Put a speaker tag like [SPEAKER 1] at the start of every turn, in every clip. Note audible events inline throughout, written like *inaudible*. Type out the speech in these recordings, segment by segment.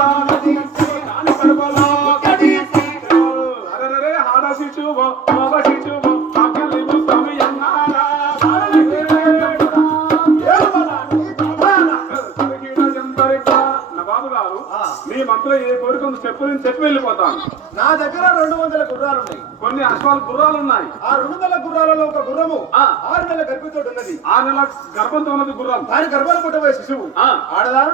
[SPEAKER 1] కడుపులా దాని కడుపులా అరెరెరే ఆడ శిశువు మగ శిశువు ఆకలి స్వామి అన్నారా నా బాబు గారు మీ మంత్రులు ఏ కోరిక ఉందో చెప్పు వెళ్ళిపోతాను
[SPEAKER 2] నా దగ్గర రెండు వందల గుర్రాలు ఉన్నాయి
[SPEAKER 1] కొన్ని అశ్వాలు గుర్రాలు ఉన్నాయి
[SPEAKER 2] ఆ రెండు వందల గుర్రాలలో ఒక గుర్రము
[SPEAKER 1] ఆ.
[SPEAKER 2] ఆరు నెలల గర్భితో ఉన్నది.
[SPEAKER 1] ఆ నెల గర్భంతో ఉన్నది గుర్రం.
[SPEAKER 2] దాని గర్భాలు పుట్టబోయే శిశువు.
[SPEAKER 1] ఆ.
[SPEAKER 2] ఆడదా?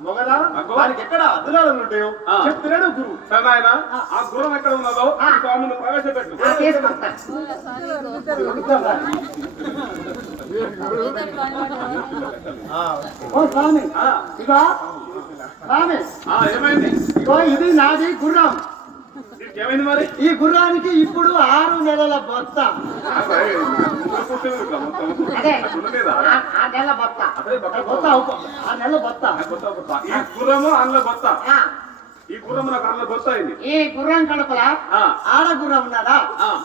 [SPEAKER 2] మొగదా?
[SPEAKER 1] అగ్గో.
[SPEAKER 2] దానికి ఎక్కడ అద్దులాలు ఉంటాయో?
[SPEAKER 1] ఆ.
[SPEAKER 2] చెప్తున్నాడు గురువు
[SPEAKER 1] సరే ఆయన ఆ గుర్రం ఎక్కడ ఉన్నదో స్వామిని ప్రవేశపెట్టు.
[SPEAKER 3] ఓ స్వామి
[SPEAKER 1] ఆ, ఆ, ఏమైంది?
[SPEAKER 3] ఇది నాది గుర్రం. ఈ గుర్రానికి ఇప్పుడు ఆరు నెలల బొత్త నెల అవుకో. ఆ నెల.
[SPEAKER 1] ఈ గుర్రము అందులో బొత్త ఈ గుర్రము నాకు అందులో అయింది
[SPEAKER 3] ఈ గుర్రం కడపల. ఆడ గుర్రం ఉన్నదా.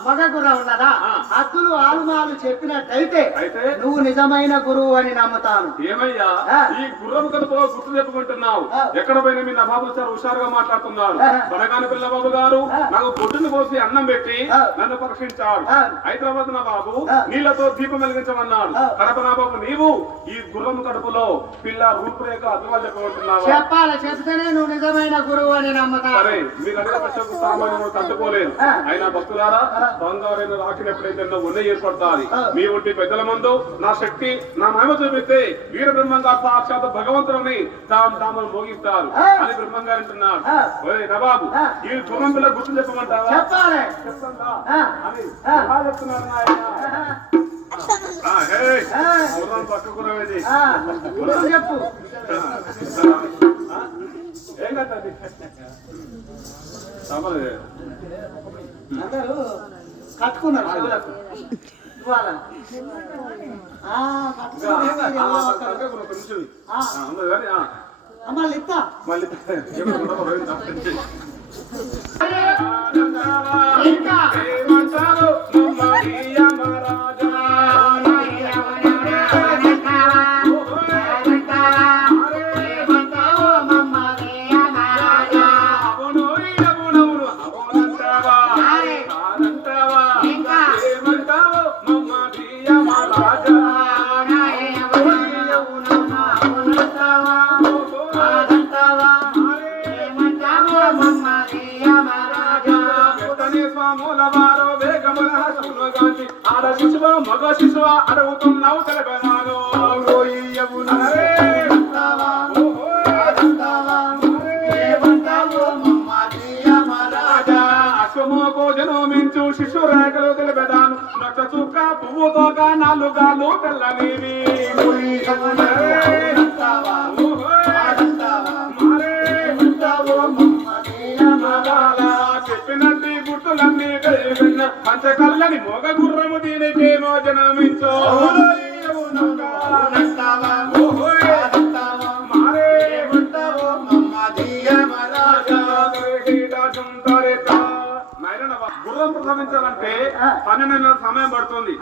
[SPEAKER 3] మగ గుర్రం ఉన్నదా. అద్దులు ఆలుమాలు చెప్పినట్టయితే
[SPEAKER 1] అయితే
[SPEAKER 3] నువ్వు నిజమైన గురువు అని నమ్ముతాను
[SPEAKER 1] ఏమయ్యా. ఈ గుర్రం కడుపులో గుర్తు చెప్పుకుంటున్నావు. ఎక్కడ పోయినా మీ నవాబులు సార్ హుషారుగా మాట్లాడుతున్నారు. బనగాని పిల్లబాబు గారు. నాకు పొట్టును పోసి అన్నం పెట్టి. నన్ను పరీక్షించాడు. హైదరాబాద్ నా బాబు. నీళ్ళతో దీపం వెలిగించమన్నాడు. కడప నా బాబు నీవు ఈ గుర్రం కడుపులో పిల్ల రూపురేఖ అర్థమాలు చెప్పమంటున్నావా
[SPEAKER 3] చెప్పాలి చెప్తేనే నువ్వు నిజమైన గురువు అని
[SPEAKER 1] సరే తట్టుకోలేదు. అయినా భక్తులారా. బంగారైన ఉన్నే ఏర్పడతాది.
[SPEAKER 3] ఆ.
[SPEAKER 1] మీ ఒంటి పెద్దల ముందు నా శక్తి నా మహిమ చూపిస్తే వీర బ్రహ్మంగా సాక్షాత్ భగవంతుని తాము తాము మోగిస్తారు. అని బ్రహ్మంగారు. ఒరే నవాబు
[SPEAKER 3] ఆ.
[SPEAKER 1] ఈ పిల్ల గుర్తు చెప్పమంటావా?
[SPEAKER 3] చెప్పాలి.
[SPEAKER 1] చెప్తాందా? అని చెప్తున్నారు నాయనా.
[SPEAKER 3] చెప్పు. అందరూ కట్టుకున్నారు మళ్ళీ ఇవాళ ఆ, కట్టుకున్నారు. ఏమంటారు
[SPEAKER 1] మగ శిశువ అడుగుతున్నావు అశ్వమోకో జనోమించు శిశు రేఖలు తెలిపెదాను. నొట్ట చుక్క పువ్వుతోక నాలుగాలు తెల్లనివి చెప్పినట్టు గుర్తులన్నీ కలిగిన పంచకల్లని మోగ గుర్రము దీనికేమో జనమించో గుర్రం ప్రసవించాలంటే పన్నెండు నెలల సమయం పడుతుంది.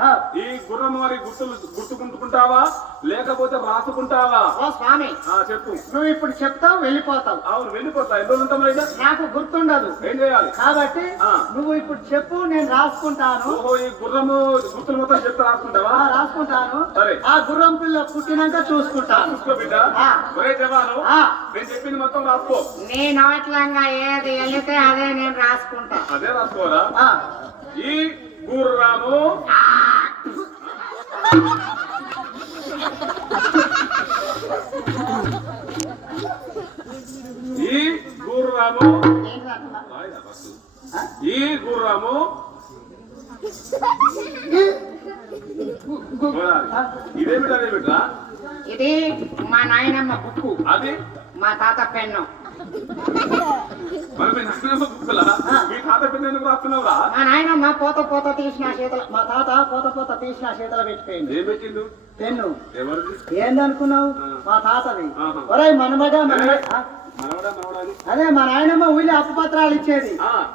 [SPEAKER 1] ఈ గుర్రం వారి గుర్తులు గుర్తుకుంటుకుంటావా లేకపోతే రాసుకుంటావా?
[SPEAKER 3] స్వామి.
[SPEAKER 1] ఆ చెప్పు.
[SPEAKER 3] నువ్వు ఇప్పుడు చెప్తావు వెళ్ళిపోతావు.
[SPEAKER 1] అవును వెళ్ళిపోతా. ఎన్ని ఉంటాం
[SPEAKER 3] నాకు గుర్తుండదు.
[SPEAKER 1] ఏం చేయాలి?
[SPEAKER 3] కాబట్టి. నువ్వు ఇప్పుడు చెప్పు నేను రాసుకుంటాను.
[SPEAKER 1] ఓహో ఈ గుర్రము గుర్తులు మొత్తం చెప్తే రాసుకుంటావా?
[SPEAKER 3] రాసుకుంటాను.
[SPEAKER 1] సరే.
[SPEAKER 3] ఆ గుర్రం పిల్ల పుట్టినాక చూసుకుంటాను.
[SPEAKER 1] చూసుకో బిడ్డ. ఒరే జవాను
[SPEAKER 3] ఆ.
[SPEAKER 1] నేను చెప్పింది మొత్తం రాసుకో.
[SPEAKER 3] నీ నోట్లంగా ఏది వెళితే అదే నేను రాసుకుంటా.
[SPEAKER 1] అదే రాసుకోరా. ఈ గుర్రము. ఈ గుర్రము. ఈ గుర్రము. చూడాలి. ఇదేమిటి అదేమిట్రా
[SPEAKER 3] ఇది మా నాయనమ్మ బుక్కు.
[SPEAKER 1] అది?
[SPEAKER 3] మా తాత పెన్ను.
[SPEAKER 1] మీ బుక్కులా మీ
[SPEAKER 3] పోత పోత తీసిన చేతుల మా తాత పోత పోత తీసిన చేతుల పెట్టిపోయింది.
[SPEAKER 1] ఏం పెట్టిండు?
[SPEAKER 3] పెన్ను. ఏందనుకున్నావు. మా తాతది. ఒరేయ్ మనమగా
[SPEAKER 1] మనవడాది
[SPEAKER 3] అదే మా నాయనమ్మ ఊళ్ళో అప్పుపత్రాలు ఇచ్చేది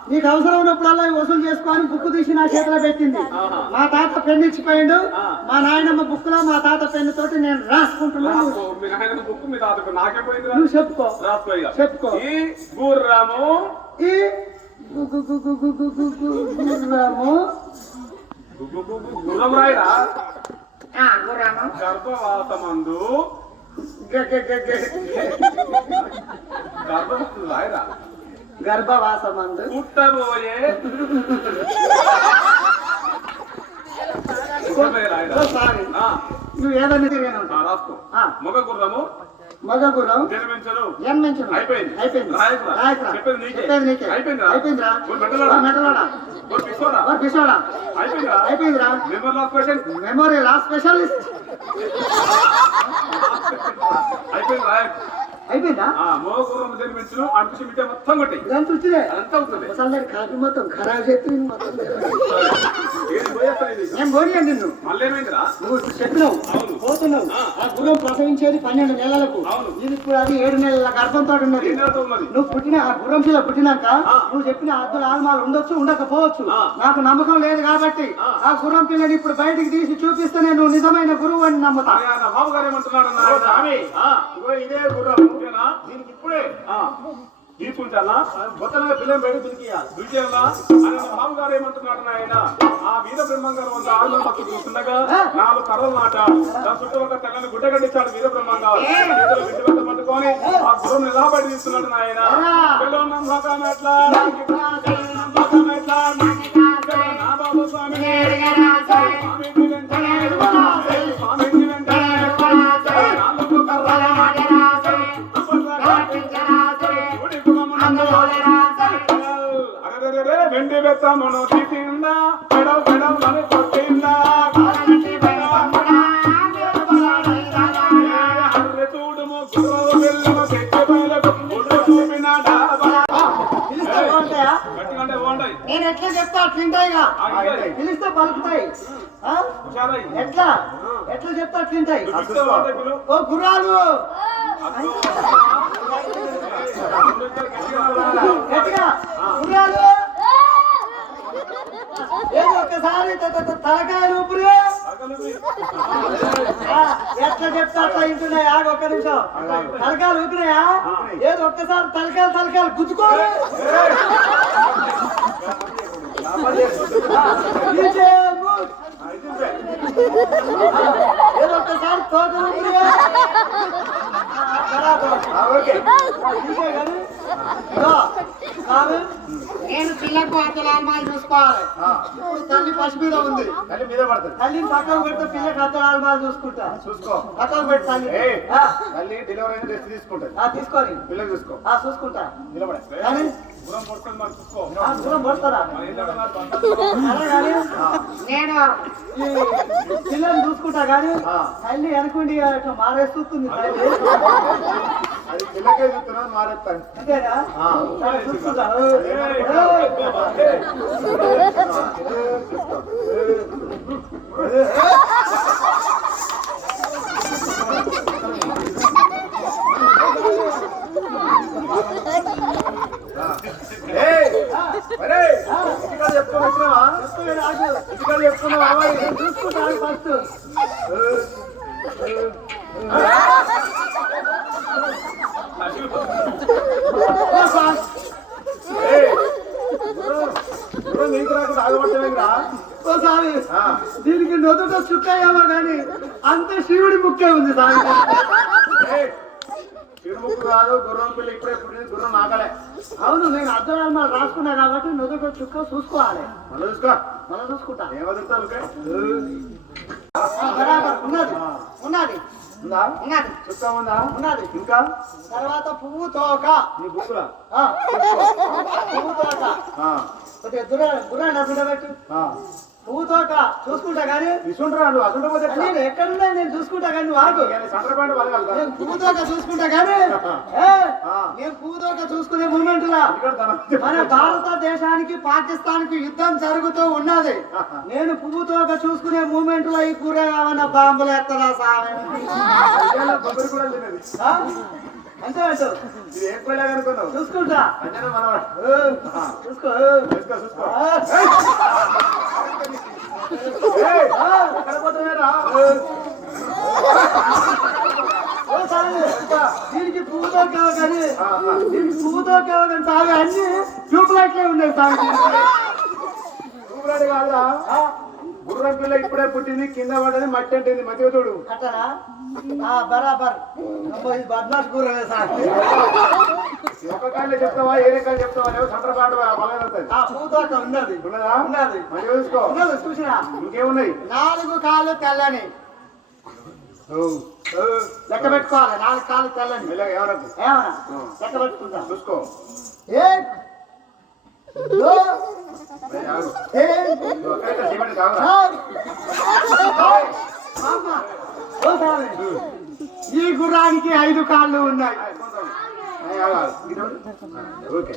[SPEAKER 3] నీకు అవసరం ఉన్నప్పుడల్లా వసూలు చేసుకొని బుక్ తీసి నా చేతిలో పెట్టింది మా తాత పెన్ను ఇచ్చిపోయాడు మా నాయనమ్మ బుక్లో మా తాత పెన్ను తోటి నేను రాసుకుంటున్నాను నువ్వు చెప్పుకో చెప్పుకో
[SPEAKER 1] గుర్రాము
[SPEAKER 3] గుర్రము
[SPEAKER 1] గుర్రం రాయరా
[SPEAKER 3] గుర్రము
[SPEAKER 1] గర్భవాసమందు
[SPEAKER 3] గర్భవాసమందు.
[SPEAKER 1] పుట్టబోయే.
[SPEAKER 3] నువ్వు ఏదన్నా
[SPEAKER 1] మగ గుర్రము.
[SPEAKER 3] మగ గుణం
[SPEAKER 1] జన్మించను
[SPEAKER 3] జన్మించను
[SPEAKER 1] అయిపోయింది.
[SPEAKER 3] అయిపోయింది. స్పెషలిస్ట్
[SPEAKER 1] అయిపోయింది? మొత్తం
[SPEAKER 3] మొత్తం నువ్వు పోతున్నావు.
[SPEAKER 1] ఆ
[SPEAKER 3] గుర్రం ప్రసవించేది పన్నెండు నెలలకు. ఇది ఇప్పుడు అది ఏడు నెలల గర్భంతో ఉన్నది. నువ్వు పుట్టిన ఆ గుర్రం పిల్ల పుట్టినాక నువ్వు చెప్పిన అర్థులు ఆల్మాలు ఉండొచ్చు ఉండకపోవచ్చు. నాకు నమ్మకం లేదు కాబట్టి
[SPEAKER 1] ఆ.
[SPEAKER 3] గుర్రం పిల్లని ఇప్పుడు బయటికి తీసి చూపిస్తే నేను నిజమైన గురువు అని
[SPEAKER 2] నమ్ముతాను ఇదే గుర్రం.
[SPEAKER 1] ఇదేనా?
[SPEAKER 2] దీనికి ఇప్పుడే
[SPEAKER 1] తీసుకుంటానా
[SPEAKER 2] బొత్తన పిల్లలు బయట దునికియాలి
[SPEAKER 1] విజయంగా ఆయన బాబు గారు ఏమంటున్నాడు ఆయన ఆ వీర బ్రహ్మం గారు వంద ఆరుల పక్కన చూస్తుండగా నాలుగు కర్రలు నాట దాని చుట్టూ ఒక తెల్లని గుడ్డ కట్టించాడు వీర బ్రహ్మం గారు చేతులు విడ్డి వద్ద పట్టుకొని ఆ గుర్రం ఎలా బయట తీస్తున్నాడు నాయన పిల్లలు నమ్మకం ఎట్లా నా బాబు స్వామి కట్టి బెత్తమును తిన్నా పెడవ పెడవ మరి కొట్టిందా?
[SPEAKER 3] నేను ఎట్లా చెప్తా అట్లుంటాయిగా పిలిస్తే పలుకుతాయి. ఎట్లా? ఎట్లా చెప్తా అట్లుంటాయి. ఓ గుర్రాలు! గుర్రాలు! ఏదో ఒకసారి తలకాయలు ఊపిరి ఎట్లా చెప్తా అట్లా ఇంటున్నాయి ఆగ ఒక్క నిమిషం తలకాయలు ఊపినాయా ఏదో ఒక్కసారి తలకాయలు తలకాయలు గుచ్చుకోవాలి ఏదో ఒక్కసారి తోకలు ఊపిరి నేను పిల్లకు అర్థలు అలమాలు
[SPEAKER 2] చూసుకోవాలి.
[SPEAKER 3] ఇప్పుడు తల్లి పసి మీద ఉంది.
[SPEAKER 2] తల్లి మీద పడుతుంది.
[SPEAKER 3] తల్లి పక్కన పెడితే పిల్లకు అర్థలు అలమాలు చూసుకుంటా.
[SPEAKER 2] చూసుకో.
[SPEAKER 3] పక్కన పెట్టి తల్లి.
[SPEAKER 2] తల్లి డెలివరీ అయిన రెస్ట్
[SPEAKER 3] తీసుకోని
[SPEAKER 2] పిల్లలు చూసుకో.
[SPEAKER 3] చూసుకుంటా.
[SPEAKER 2] నిలబడే.
[SPEAKER 3] నేను పిల్లల్ని చూసుకుంటా కానీ తల్లి అనుకుంటే మారేస్తుంది తల్లి.
[SPEAKER 2] అది పిల్లకే చూస్తున్నా మారేస్తాను
[SPEAKER 3] అంతేనా
[SPEAKER 2] ఆ.
[SPEAKER 3] సరే, చూసుకుంటా
[SPEAKER 1] ఏయ్,
[SPEAKER 3] ఏయ్.
[SPEAKER 1] ఏయ్.
[SPEAKER 2] ఏయ్! అరే! ఇంటికాడ చెప్పుకొని వచ్చినావా
[SPEAKER 3] చూసుకునే రాజు.
[SPEAKER 2] ఇంటికాడ చెప్పుకున్నావా మరి?
[SPEAKER 3] నేను చూసుకుంటా ఫస్ట్
[SPEAKER 2] ఏయ్! గుర్రం, గుర్రం నీకు రాకుండా ఆగబట్టమేంద్రా?
[SPEAKER 3] ఓ స్వామి
[SPEAKER 2] ఆ.
[SPEAKER 3] దీనికి నొదుట చుక్కయ్యామో కానీ అంత శివుడి ముక్కే ఉంది స్వామి
[SPEAKER 2] కాదు గుర్రం పిల్ల ఇప్పుడే పుట్టింది గుర్రం
[SPEAKER 3] అవును నేను అర్ధరాలు రాసుకున్నా కాబట్టి నొదుట చుక్క చూసుకోవాలి.
[SPEAKER 2] మళ్ళీ చూసుకో.
[SPEAKER 3] చూసుకుంటా. బరాబర్ ఉన్నది ఉన్నది.
[SPEAKER 2] ఉందా?
[SPEAKER 3] ఉన్నది.
[SPEAKER 2] చుక్క ఉందా?
[SPEAKER 3] ఉన్నది.
[SPEAKER 2] ఇంకా?
[SPEAKER 3] తర్వాత పువ్వు తోక.
[SPEAKER 2] నీ బుక్కులా?
[SPEAKER 3] ఆ, పువ్వు తోక.
[SPEAKER 2] ఆ,
[SPEAKER 3] కొద్దిగా గుర్ర గుర్రాన్ని అసలు పెట్టు. పూతోక చూసుకుంటా కానీ?
[SPEAKER 2] ఇసుంటరా నువ్వు అసుంటపోతే
[SPEAKER 3] నేను చూసుకుంటా కానీ
[SPEAKER 2] వాడుకో చంద్రబాబు
[SPEAKER 3] నేను పూతోక చూసుకుంటా కానీ *laughs* నేను పువ్వు చూసుకునే మూమెంట్ లా మన భారతదేశానికి పాకిస్తాన్కి యుద్ధం జరుగుతూ ఉన్నది. *laughs* నేను పూతోక చూసుకునే మూమెంట్లో ఈ కూర కావన్న బాంబులు ఎత్తరా సామె? అంతే అంటావు
[SPEAKER 2] ఏం పోయలే
[SPEAKER 3] చూసుకుంటా. చూసుకో
[SPEAKER 2] చూసుకో చూసుకో. ఎక్కడ పోతున్నారా
[SPEAKER 3] ఓ సామి, దీనికి దీనికి పువ్వుతో కావగాని సామి అన్ని ట్యూబ్ లైట్లే ఉన్నాయి దీనికి.
[SPEAKER 2] చూపురాడు కాదా గుర్రం పిల్ల ఇప్పుడే పుట్టింది కింద పడ్డది మట్టి అంటుంది మధ్య చూడు.
[SPEAKER 3] అట్టనా? ఆ, బరాబర్. బద్మాష్ గుర్రమే సామి
[SPEAKER 2] ఒక కాళ్ళే చెప్తావా ఏరే కాళ్ళు చెప్తావా లేవు సంటపాటు
[SPEAKER 3] ఉన్నది.
[SPEAKER 2] ఉన్నదా?
[SPEAKER 3] ఉన్నది.
[SPEAKER 2] మంచిగా చూసుకో.
[SPEAKER 3] ఉన్నది చూసినా?
[SPEAKER 2] ఇంకేమున్నాయి?
[SPEAKER 3] నాలుగు కాళ్ళు తెల్లని. లెక్క పెట్టుకోవాలి నాలుగు కాళ్ళు తెల్లని.
[SPEAKER 2] ఏమనకు
[SPEAKER 3] ఏమన్నా లెక్క పెట్టుకుంటా
[SPEAKER 2] చూసుకో.
[SPEAKER 3] ఏ ఈ గుర్రానికి ఐదు కాళ్ళు ఉన్నాయి
[SPEAKER 2] ఓకే